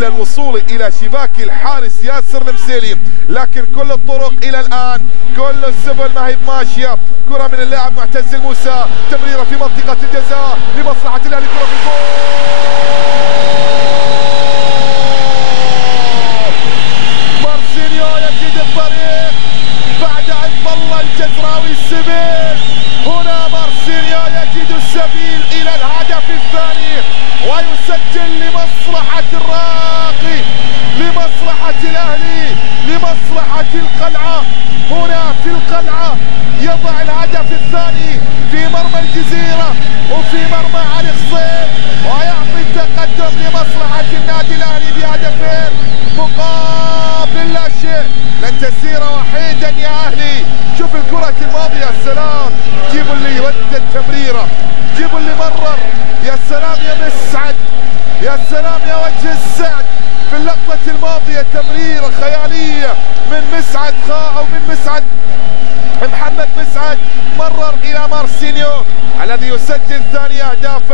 إلى الوصول إلى شباك الحارس ياسر المسيلي، لكن كل الطرق إلى الآن، كل السبل ما هي ماشية. كرة من اللاعب معتز الموسى، تمريرة في منطقة الجزاء لمصلحة الأهلي، كرة في الجول. مارسينيو يجد الطريق بعد أن ضل الجزراوي السبيل. هنا مارسينيو يجد السبيل إلى الهدف الثاني ويسجل لمصلحة الراقي، لمصلحة الأهلي، لمصلحة القلعة. هنا في القلعة يضع الهدف الثاني في مرمى الجزيرة وفي مرمى علي خصيب، ويعطي التقدم لمصلحة النادي الأهلي بهدفين مقابل لا شيء. لن تسير وحيدا يا أهلي. شوف الكرة الماضية، السلام، جيبوا اللي يود التمريرة، جيبوا اللي مرر. يا سلام يا مسعد، يا سلام يا وجه السعد. في اللقطة الماضية تمريرة خيالية من مسعد أو من مسعد محمد مسعد، مرر إلى مارسينيو الذي يسجل ثاني أهداف